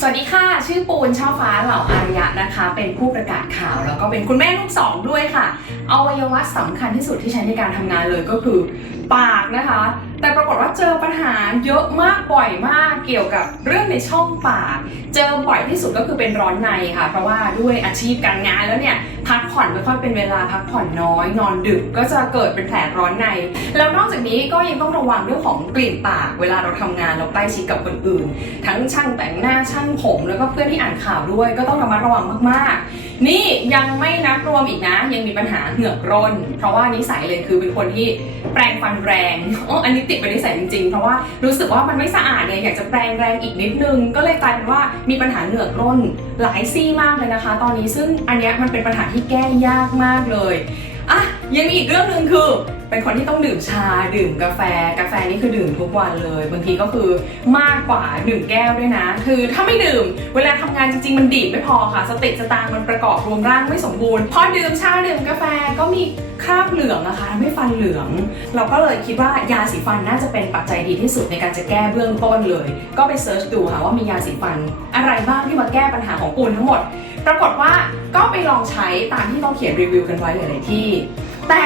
สวัสดีค่ะ ชื่อปูนช่อฟ้าเหล่าอารยะนะคะ เป็นผู้ประกาศข่าวแล้วก็เป็นคุณแม่ลูกสองด้วยค่ะอวัยวะสำคัญที่สุดที่ใช้ในการทำงานเลยก็คือ ปากนะคะแต่ปรากฏว่าเจอปัญหาเยอะมากบ่อยมากเกี่ยวกับเรื่องในช่องปาก เจอบ่อยที่สุดก็คือเป็นร้อนในค่ะ เพราะว่าด้วยอาชีพการงานแล้วเนี่ยพักผ่อนไม่ค่อยเป็นเวลาพักผ่อนน้อย นอนดึกก็จะเกิดเป็นแผลร้อนใน แล้วนอกจากนี้ก็ยังต้องระวังเรื่องของกลิ่นปาก เวลาเราทำงานเราใกล้ชิดกับคนอื่น ทั้งช่างแต่งหน้าช่างผมแล้วก็เพื่อนที่อ่านข่าวด้วย ก็ต้องระมัดระวังมากๆ นี่ยังไม่นับรวมอีกนะ ยังมีปัญหาเหงือกร่นเพราะว่านิสัยเลยคือเป็นคนที่แปรงฟันแรงอ๋ออันนี้ติดไปนนิสัยจริงๆ เพราะว่ารู้สึกว่ามันไม่สะอาดเนี่ยอยากจะแปรงแรงอีกนิดนึง ก็เลยกลายเป็นว่ามีปัญหาเหงือกร่นหลายซี่มากเลยนะคะ ตอนนี้ซึ่งอันเนี้ยมันเป็นปัญหาที่แก้ยากมากเลย อะยังมีอีกเรื่องหนึ่งคือ เป็นคนที่ต้องดื่มชาดื่มกาแฟ กาแฟนี่คือดื่มทุกวันเลย บางทีก็คือมากกว่าหนึ่งแก้วด้วยนะ คือถ้าไม่ดื่ม เวลาทำงานจริงๆ มันดีดไม่พอค่ะ สติสตางมันประกอบรวมร่างไม่สมบูรณ์ พอดื่มชาดื่มกาแฟก็มีคราบเหลืองนะคะทำให้ฟันเหลือง เราก็เลยคิดว่ายาสีฟันน่าจะเป็นปัจจัยดีที่สุดในการจะแก้เบื้องต้นเลย ก็ไปเซิร์ชดูค่ะว่ามียาสีฟันอะไรบ้างที่มาแก้ปัญหาของปูนทั้งหมด ปรากฏว่าก็ไปลองใช้ตามที่เราเขียนรีวิวกันไว้หลายๆที่ แต่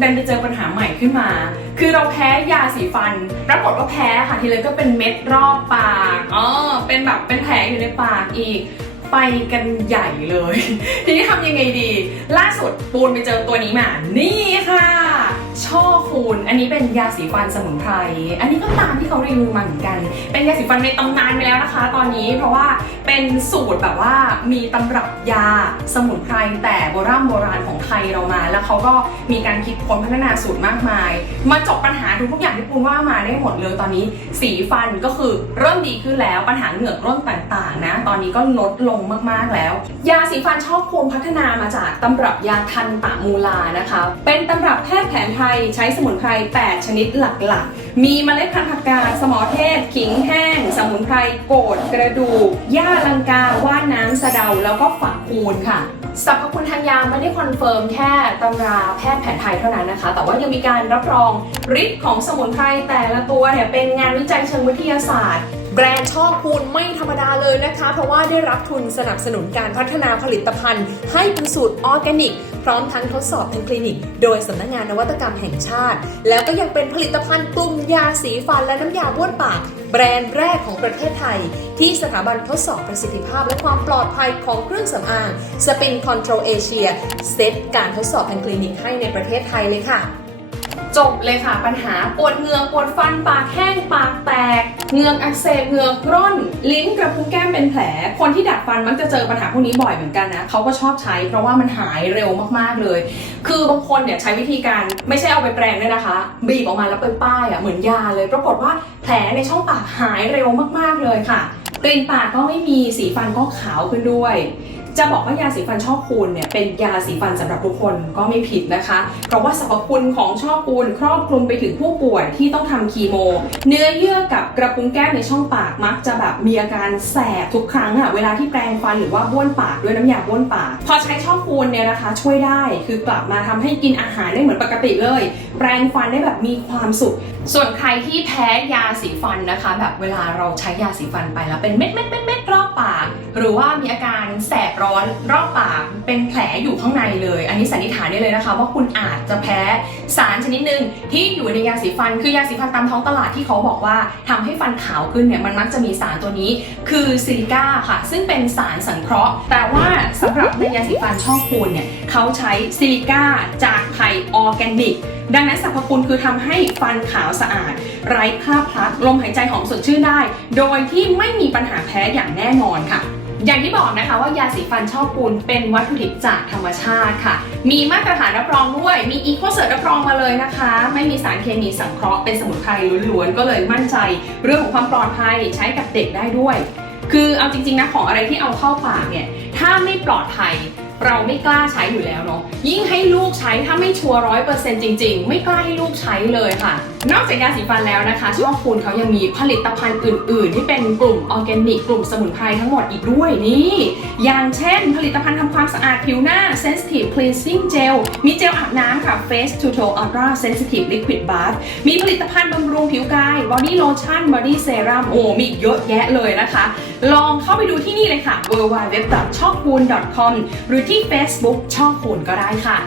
ดันไปเจอปัญหาใหม่ขึ้นมา คือเราแพ้ยาสีฟัน ปรากฏว่าแพ้ค่ะทีเลยก็เป็นเม็ดรอบปากอ๋อเป็นแบบเป็นแผลอยู่ในปากอีก ไปกันใหญ่เลย ทีนี้ทำยังไงดี ล่าสุดปูนไปเจอตัวนี้มา นี่ค่ะช่อคูณ อันนี้เป็นยาสีฟันสมุนไพร อันนี้ก็ตามที่เขารีวิวมาเหมือนกัน เป็นยาสีฟันในตำนานไปแล้วนะคะ ตอนนี้เพราะว่าเป็นสูตรแบบว่ามีตำรับยาสมุนไพรแต่โบราณโบราณของไทยเรามา แล้วเขาก็มีการคิดค้นพัฒนาสูตรมากมาย มาจบปัญหาทุกอย่างที่ปูนว่ามาได้หมดเลยตอนนี้ สีฟันก็คือเริ่มดีขึ้นแล้วปัญหาเหงือกร่นต่างๆนะ ตอนนี้ก็ลดลงมากๆแล้ว ยาสีฟันชอบคูณพัฒนามาจากตำรับยาทันตะมูลานะคะ เป็นตำรับแพทย์แผนไทยใช้สมุนไพร 8 ชนิดหลักๆ มีเมล็ดพันธุ์ผักกาดสมอเทศ ขิงแห้ง สมุนไพรโกดกระดูกหญ้าลังกา ว่านน้ำสะเดา แล้วก็ฝักคูณค่ะสรรพคุณทางยาไม่ได้คอนเฟิร์มแค่ตำราแพทย์แผนไทยเท่านั้นนะคะ แต่ว่ายังมีการรับรองฤทธิ์ของสมุนไพรแต่ละตัวเนี่ยเป็นงานวิจัยเชิงวิทยาศาสตร์ แบรนด์ช่อคูณไม่ธรรมดาเลยนะคะ เพราะว่าได้รับทุนสนับสนุนการพัฒนาผลิตภัณฑ์ ให้เป็นสูตรออร์แกนิก พร้อมทั้งทดสอบทางคลินิก โดยสำนักงานนวัตกรรมแห่งชาติ แล้วก็ยังเป็นผลิตภัณฑ์กลุ่มยาสีฟันและน้ำยาบ้วนปาก แบรนด์แรกของประเทศไทย ที่สถาบันทดสอบประสิทธิภาพ และความปลอดภัยของเครื่องสำอาง Spin Control Asia เซตการทดสอบทางคลินิกให้ในประเทศไทยเลยค่ะ จบเลยค่ะปัญหาปวดเหงือกปวดฟันปากแห้งปากแตกเหงือกอักเสบเหงือกร่น ลิ้นกระพุ้งแก้มเป็นแผล คนที่ดัดฟันมักจะเจอปัญหาพวกนี้บ่อยเหมือนกันนะเขาก็ชอบใช้เพราะว่ามันหายเร็วมากๆเลย คือบางคนเนี่ยใช้วิธีการไม่ใช่เอาไปแปรงด้วยนะคะ บีบออกมาแล้วเป็นป้ายอะเหมือนยาเลย ปรากฏว่าแผลในช่องปากหายเร็วมากๆเลยค่ะกลิ่นปากก็ไม่มีสีฟันก็ขาวขึ้นด้วย จะบอกว่ายาสีฟันชอบคูณเนี่ยเป็นยาสีฟันสำหรับทุกคนก็ไม่ผิดนะคะ เพราะว่าสรรพคุณของชอบคูณครอบคลุมไปถึงผู้ป่วยที่ต้องทำคีโม เนื้อเยื่อกับกระพุ้งแก้มในช่องปากมักจะแบบมีอาการแสบทุกครั้งอะเวลาที่แปรงฟันหรือว่าบ้วนปากด้วยน้ำยาบ้วนปาก พอใช้ชอบคูณเนี่ยนะคะ ช่วยได้คือกลับมาทำให้กินอาหารได้เหมือนปกติเลย แปรงฟันได้แบบมีความสุข ส่วนใครที่แพ้ยาสีฟันนะคะ แบบเวลาเราใช้ยาสีฟันไปแล้วเป็นเม็ดเม็ดเม็ดเม็ดรอบปาก หรือว่ามีอาการแสบร้อนรอบปากเป็นแผลอยู่ข้างในเลย อันนี้สันนิษฐานได้เลยนะคะ ว่าคุณอาจจะแพ้สารชนิดหนึ่งที่อยู่ในยาสีฟัน คือยาสีฟันตามท้องตลาดที่เขาบอกว่าทำให้ฟันขาวขึ้นเนี่ยมันมักจะมีสารตัวนี้ คือซิลิก้าค่ะ ซึ่งเป็นสารสังเคราะห์ แต่ว่าสำหรับในยาสีฟันช่องคูณเนี่ยเขาใช้ซิลิก้าจากไผ่ออร์แกนิกดังนั้นสรรพคุณคือทำให้ฟันขาวสะอาด ไร้คราบพลักลมหายใจหอมสดชื่นได้ โดยที่ไม่มีปัญหาแพ้อย่างแน่นอนค่ะอย่างที่บอกนะคะว่ายาสีฟันช่อปูนเป็นวัตถุดิบจากธรรมชาติค่ะ มีมาตรฐานรับรองด้วย มีอีโคเซิร์รับรองมาเลยนะคะ ไม่มีสารเคมีสังเคราะห์เป็นสมุนไพรล้วนๆ ก็เลยมั่นใจ เรื่องของความปลอดภัยใช้กับเด็กได้ด้วย คือเอาจริงๆนะของอะไรที่เอาเข้าปากเนี่ย ถ้าไม่ปลอดภัย เราไม่กล้าใช้อยู่แล้วเนาะยิ่งให้ลูกใช้ถ้าไม่ชัวร์ร้อยเปอร์เซ็นต์จริง ๆ ไม่กล้าให้ลูกใช้เลยค่ะ นอกจากยาสีฟันแล้วนะคะ ช่องคูณเขายังมีผลิตภัณฑ์อื่น ๆ ที่เป็นกลุ่มออร์แกนิก กลุ่มสมุนไพรทั้งหมดอีกด้วยนี่ อย่างเช่น ผลิตภัณฑ์ทำความสะอาดผิวหน้า Sensitive Cleansing Gel มีเจลอาบน้ำค่ะ Face to Toe Ultra Sensitive Liquid Bath มีผลิตภัณฑ์บำรุงผิวกาย Body Lotion Body Serum โอ้มีอีกเยอะแยะเลยนะคะ ลองเข้าไปดูที่นี่เลยค่ะ www.chokpoon.com หรือที่ Facebook ช่องคูณก็ได้ค่ะ